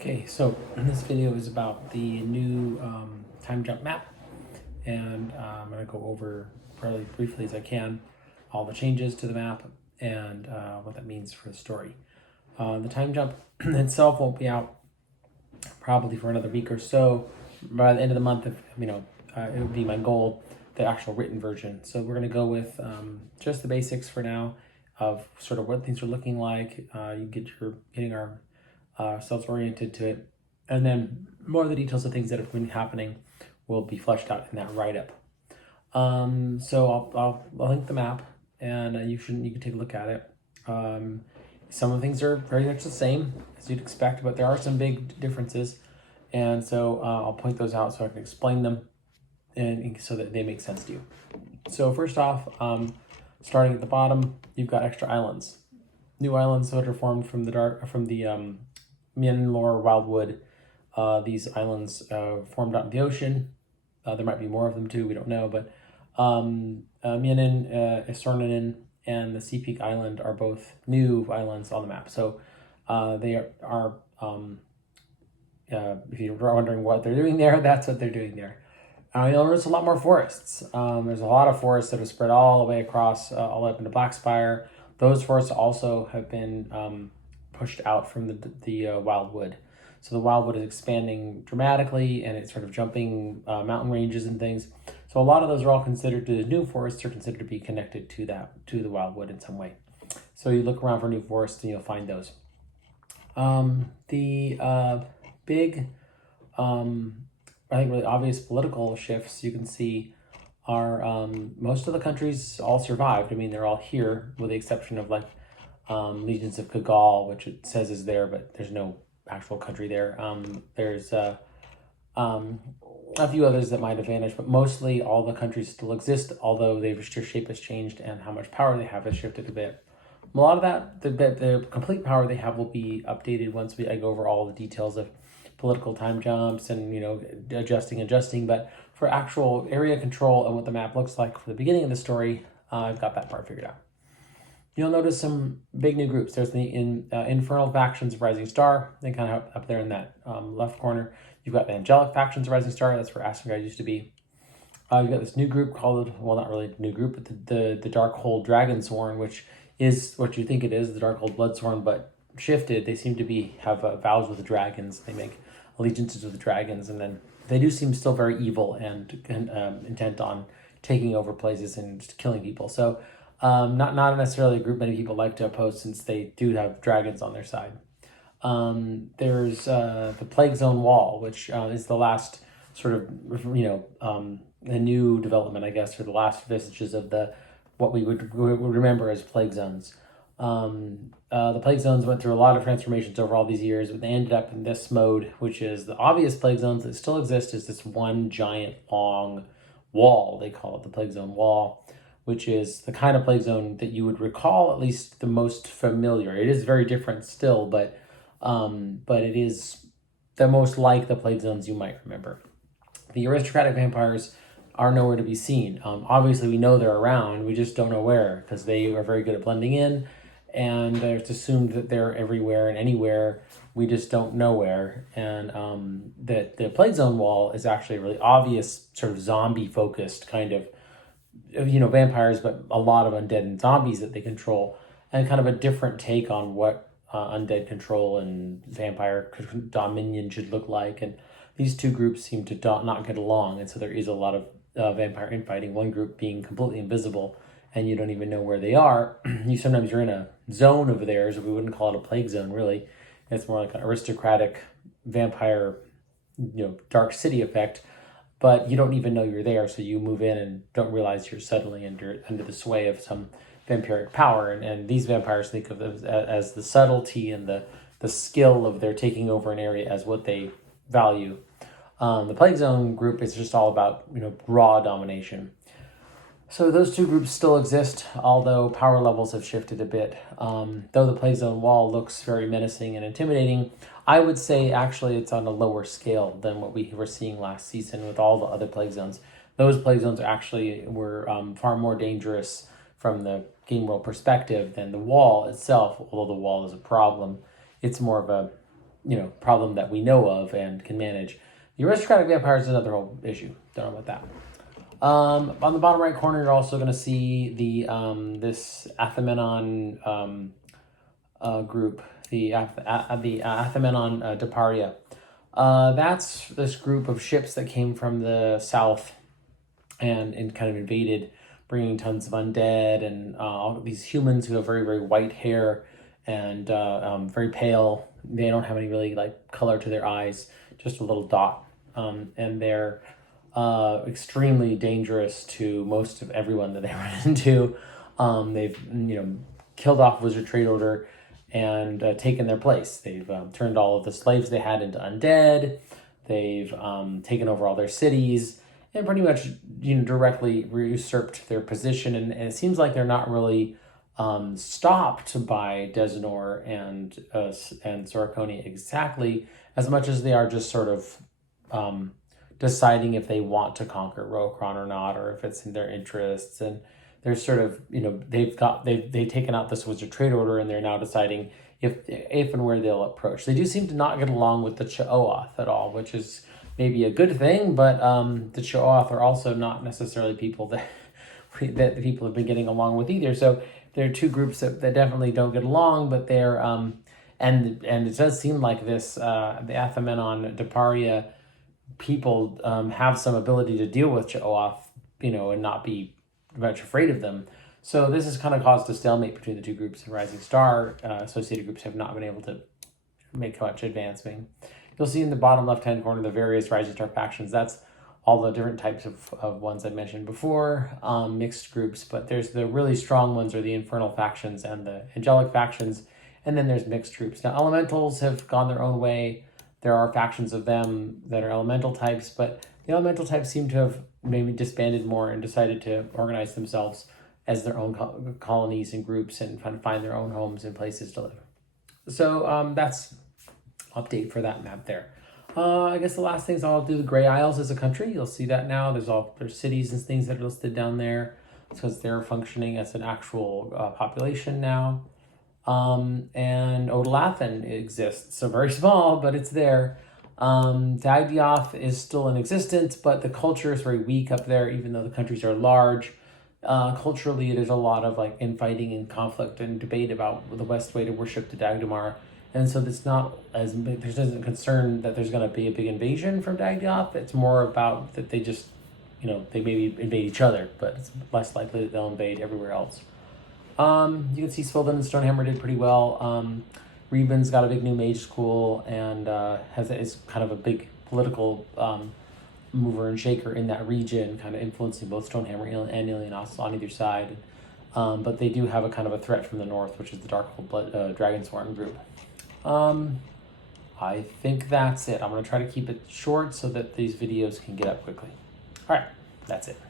Okay, so this video is about the new time jump map, and I'm going to go over fairly briefly as I can all the changes to the map and what that means for the story. The time jump itself won't be out probably for another week or so. By the end of the month, if it would be my goal, the actual written version. So we're going to go with just the basics for now of sort of what things are looking like. You getting ourselves oriented to it, and then more of the details of things that have been happening will be fleshed out in that write-up. So I'll link the map, and you can take a look at it. Some of the things are very much the same as you'd expect, but there are some big differences, and so I'll point those out so I can explain them, and so that they make sense to you. So first off, starting at the bottom, you've got extra islands, new islands that are formed from the Mien-Lor Wildwood. These islands formed out in the ocean. There might be more of them too, we don't know, but Mienen, Isornanen, and the Sea Peak Island are both new islands on the map. So they are if you're wondering what they're doing there, that's what they're doing there. You'll notice a lot more forests. There's a lot of forests that have spread all the way across, all the way up into Blackspire. Those forests also have been pushed out from the wildwood. So the wildwood is expanding dramatically, and it's sort of jumping mountain ranges and things. So a lot of those are all considered the new forests are considered to be connected to the wildwood in some way. So you look around for new forests and you'll find those. The big, I think really obvious political shifts you can see are most of the countries all survived. I mean, they're all here with the exception of like Legions of Kagall, which it says is there, but there's no actual country there. There's a few others that might have vanished, but mostly all the countries still exist, although their shape has changed and how much power they have has shifted a bit. A lot of that, the complete power they have will be updated once I go over all the details of political time jumps and adjusting. But for actual area control and what the map looks like for the beginning of the story, I've got that part figured out. You'll notice some big new groups. There's the Infernal Factions of Rising Star. They kind of up there in that left corner. You've got the Angelic Factions of Rising Star. That's where Asengard used to be. You've got this new group called, well, not really a new group, but the Darkhold Dragonsworn, which is what you think it is, the Darkhold Bloodsworn, but shifted. They seem to have vows with the dragons. They make allegiances with the dragons, and then they do seem still very evil and intent on taking over places and just killing people. So not necessarily a group many people like to oppose since they do have dragons on their side. There's the Plague Zone Wall, which is the last sort of, a new development, I guess, or the last vestiges of what we would remember as plague zones. The plague zones went through a lot of transformations over all these years, but they ended up in this mode, which is the obvious plague zones that still exist is this one giant long wall. They call it the Plague Zone Wall, which is the kind of plague zone that you would recall, at least the most familiar. It is very different still, but it is the most like the plague zones you might remember. The aristocratic vampires are nowhere to be seen. Obviously, we know they're around. We just don't know where because they are very good at blending in, and it's assumed that they're everywhere and anywhere. We just don't know where. And that the Plague Zone Wall is actually a really obvious sort of zombie-focused kind of, vampires, but a lot of undead and zombies that they control, and kind of a different take on what undead control and vampire dominion should look like. And these two groups seem to not get along, and so there is a lot of vampire infighting. One group being completely invisible, and you don't even know where they are. Sometimes you're in a zone of theirs. We wouldn't call it a plague zone, really. It's more like an aristocratic vampire, dark city effect. But you don't even know you're there, so you move in and don't realize you're suddenly under the sway of some vampiric power. And these vampires think of them as the subtlety and the skill of their taking over an area as what they value. The Plague Zone group is just all about, raw domination. So those two groups still exist, although power levels have shifted a bit. Though the Plague Zone Wall looks very menacing and intimidating, I would say actually it's on a lower scale than what we were seeing last season with all the other Plague Zones. Those Plague Zones were far more dangerous from the game world perspective than the wall itself, although the wall is a problem. It's more of a problem that we know of and can manage. The aristocratic vampires is another whole issue. Don't know about that. On the bottom right corner, you're also going to see the this Athamenon group, the Athamenon Deparia. That's this group of ships that came from the south and kind of invaded, bringing tons of undead and all these humans who have very, very white hair and very pale. They don't have any really like color to their eyes, just a little dot. And they're extremely dangerous to most of everyone that they run into. They've killed off Wizard Trade Order and taken their place. They've turned all of the slaves they had into undead. They've taken over all their cities and pretty much directly usurped their position. And it seems like they're not really stopped by Desnor and Soraconi exactly as much as they are just sort of deciding if they want to conquer Rohirrim or not, or if it's in their interests. And they're sort of, they've taken out this Wizard Trade Order, and they're now deciding if and where they'll approach. They do seem to not get along with the Cha'oth at all, which is maybe a good thing, but the Cha'oth are also not necessarily people that the people have been getting along with either. So there are two groups that definitely don't get along, but they're and it does seem like this the Athamenon Deparia people have some ability to deal with Cha'oth, and not be much afraid of them. So this has kind of caused a stalemate between the two groups. The Rising Star associated groups have not been able to make much advancing. You'll see in the bottom left-hand corner the various Rising Star factions. That's all the different types of ones I mentioned before, mixed groups, but there's the really strong ones are the Infernal factions and the Angelic factions, and then there's mixed groups. Now, Elementals have gone their own way. There are factions of them that are Elemental types, but the Elemental types seem to have maybe disbanded more and decided to organize themselves as their own colonies and groups and find their own homes and places to live. So that's update for that map there. I guess the last things I'll do, the Grey Isles as a country. You'll see that now. There's cities and things that are listed down there because they're functioning as an actual population now. And Odolathan exists, so very small, but it's there. Dagdioth is still in existence, but the culture is very weak up there, even though the countries are large. Culturally, there's a lot of like infighting and conflict and debate about the best way to worship the Dagdomar. And so it's not as big, there's no concern that there's going to be a big invasion from Dagdioth. It's more about that they just, they maybe invade each other, but it's less likely that they'll invade everywhere else. You can see Sylvan and Stonehammer did pretty well. Reben's got a big new mage school and is kind of a big political mover and shaker in that region, kind of influencing both Stonehammer and Illianos on either side. But they do have a kind of a threat from the north, which is the Darkhold Dragonsworn group. I think that's it. I'm going to try to keep it short so that these videos can get up quickly. All right, that's it.